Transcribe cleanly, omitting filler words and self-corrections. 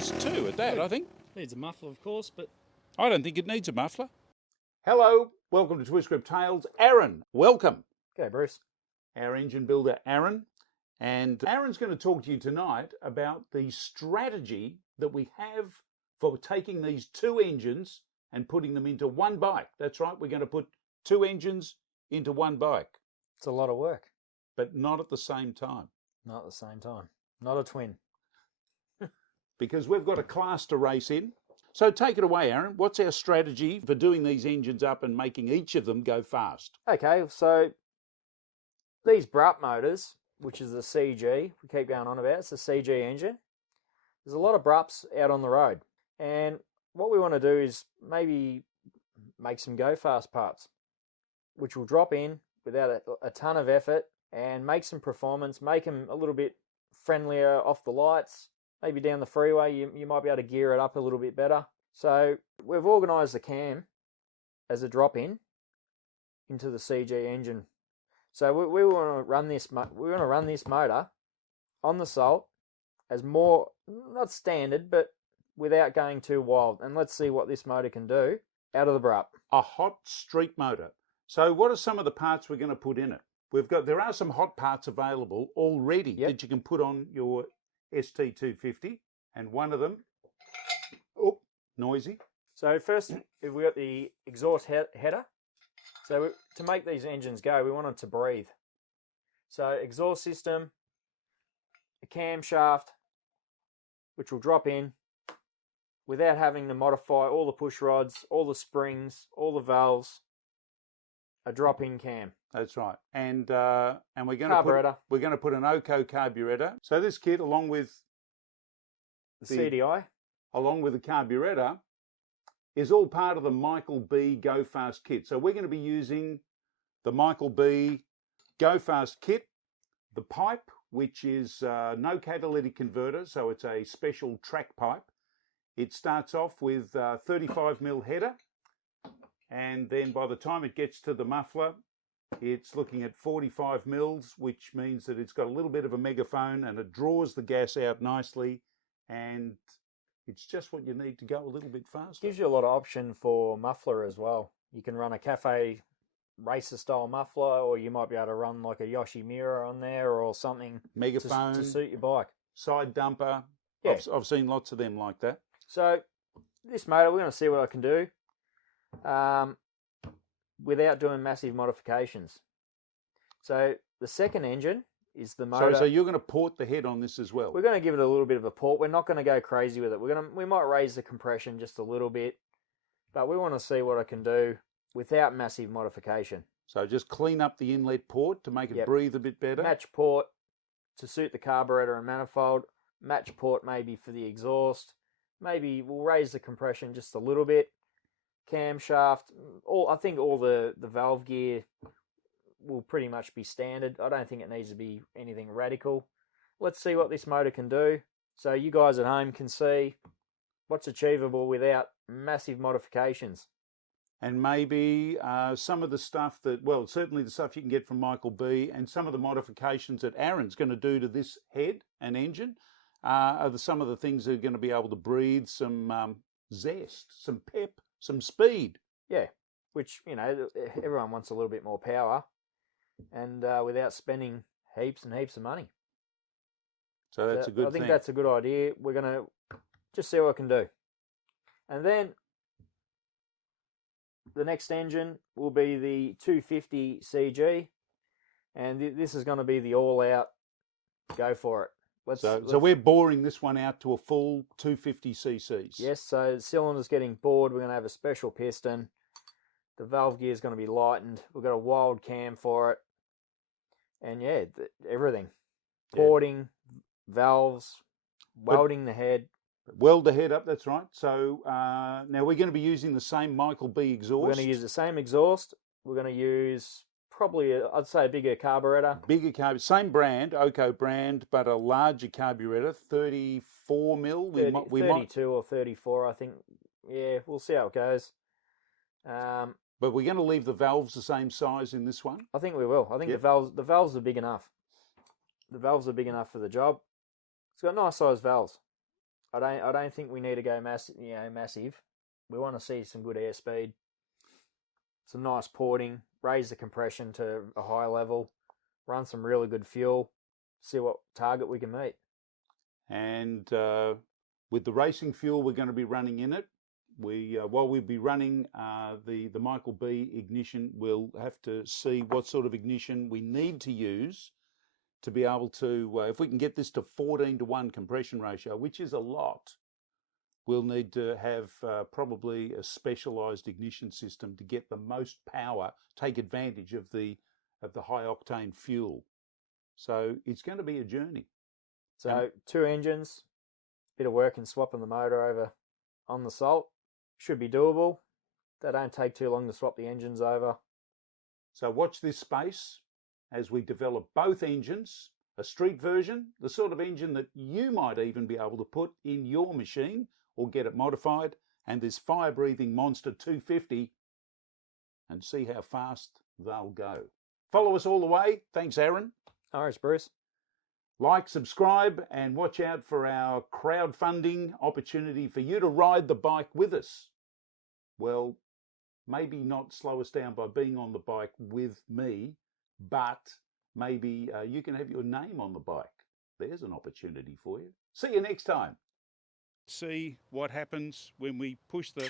noise too at that, I think. Needs a muffler, of course, but I don't think it needs a muffler. Hello, welcome to Twist Grip Tales. Aaron, welcome. okay, Bruce. Our engine builder, Aaron. And Aaron's going to talk to you tonight about the strategy that we have for taking these two engines and putting them into one bike. That's right, we're going to put two engines into one bike, It's a lot of work. but not at the same time. Not at the same time. Not a twin. Because we've got a class to race in. So take it away, Aaron. What's our strategy for doing these engines up and making each of them go fast? Okay, so these Brupp motors, which is the CG, we keep going on about, it's the CG engine. There's a lot of Brupps out on the road. And what we want to do is maybe make some go fast parts, which will drop in without a ton of effort and make some performance, make them a little bit friendlier off the lights. Maybe down the freeway, you might be able to gear it up a little bit better. So we've organised the cam as a drop-in into the CG engine. So we want to run this. We want to run this motor on the Salt as more, not standard, but without going too wild. And let's see what this motor can do out of the Brupp. A hot street motor. So what are some of the parts we're going to put in it? There are some hot parts available already that you can put on your ST250, and one of them, noisy. So first, if we got the exhaust header. So to make these engines go, we want them to breathe. So exhaust system, a camshaft, which will drop in without having to modify all the push rods, all the springs, all the valves. A drop-in cam. That's right, and we're going to put an OCO carburetor. So this kit, along with the CDI, along with the carburetor, is all part of the Michael B Go Fast kit. So we're going to be using the Michael B Go Fast kit, the pipe, which is no catalytic converter, so it's a special track pipe. It starts off with 35mm header, and then by the time it gets to the muffler, it's looking at 45mm, which means that it's got a little bit of a megaphone and it draws the gas out nicely, and it's just what you need to go a little bit faster. Gives you a lot of option for muffler as well. You can run a cafe racer style muffler, or you might be able to run like a Yoshimura on there or something. Megaphone to suit your bike. Side dumper. Yeah. I've seen lots of them like that. So this motor, we're going to see what I can do without doing massive modifications. So the second engine is the motor. So you're going to port the head on this as well? We're going to give it a little bit of a port. We're not going to go crazy with it. We might raise the compression just a little bit, but we want to see what I can do without massive modification. So just clean up the inlet port to make it breathe a bit better. Match port to suit the carburetor and manifold. Match port maybe for the exhaust. Maybe we'll raise the compression just a little bit. Camshaft. I think all the valve gear will pretty much be standard. I don't think it needs to be anything radical. Let's see what this motor can do, so you guys at home can see what's achievable without massive modifications. And maybe some of the stuff certainly the stuff you can get from Michael B, and some of the modifications that Aaron's going to do to this head and engine are some of the things that are going to be able to breathe some zest, some pep, some speed. Yeah, which, everyone wants a little bit more power, and without spending heaps and heaps of money. So that's a good thing. I think that's a good idea. We're going to just see what I can do. And then the next engine will be the 250 CG, and this is going to be the all-out go for it. So we're boring this one out to a full 250 cc's. Yes, so the cylinder's getting bored. We're going to have a special piston. The valve gear is going to be lightened. We've got a wild cam for it. And everything. Porting, valves, welding the head. Weld the head up, that's right. So now we're going to be using the same Michael B exhaust. We're going to use the same exhaust. We're going to use probably, I'd say, a bigger carburetor. Bigger carburetor, same brand, OCO brand, but a larger carburetor, 34mm. 32 or 34, I think. Yeah, we'll see how it goes. But we're going to leave the valves the same size in this one? I think we will. I think the valves are big enough. The valves are big enough for the job. It's got nice sized valves. I don't think we need to go massive. We want to see some good airspeed, some nice porting, raise the compression to a high level, run some really good fuel, see what target we can meet. And with the racing fuel we're going to be running in it, while we'll be running the Michael B ignition, we'll have to see what sort of ignition we need to use to be able to, if we can get this to 14:1 compression ratio, which is a lot, we'll need to have probably a specialised ignition system to get the most power, take advantage of the high octane fuel. So it's going to be a journey. So 2 engines, bit of work in swapping the motor over on the Salt. Should be doable. They don't take too long to swap the engines over. So watch this space as we develop both engines, a street version, the sort of engine that you might even be able to put in your machine or get it modified, and this fire-breathing Monster 250, and see how fast they'll go. Follow us all the way. Thanks, Aaron. All right, Bruce. Like, subscribe, and watch out for our crowdfunding opportunity for you to ride the bike with us. Well, maybe not slow us down by being on the bike with me, but maybe you can have your name on the bike. There's an opportunity for you. See you next time. See what happens when we push the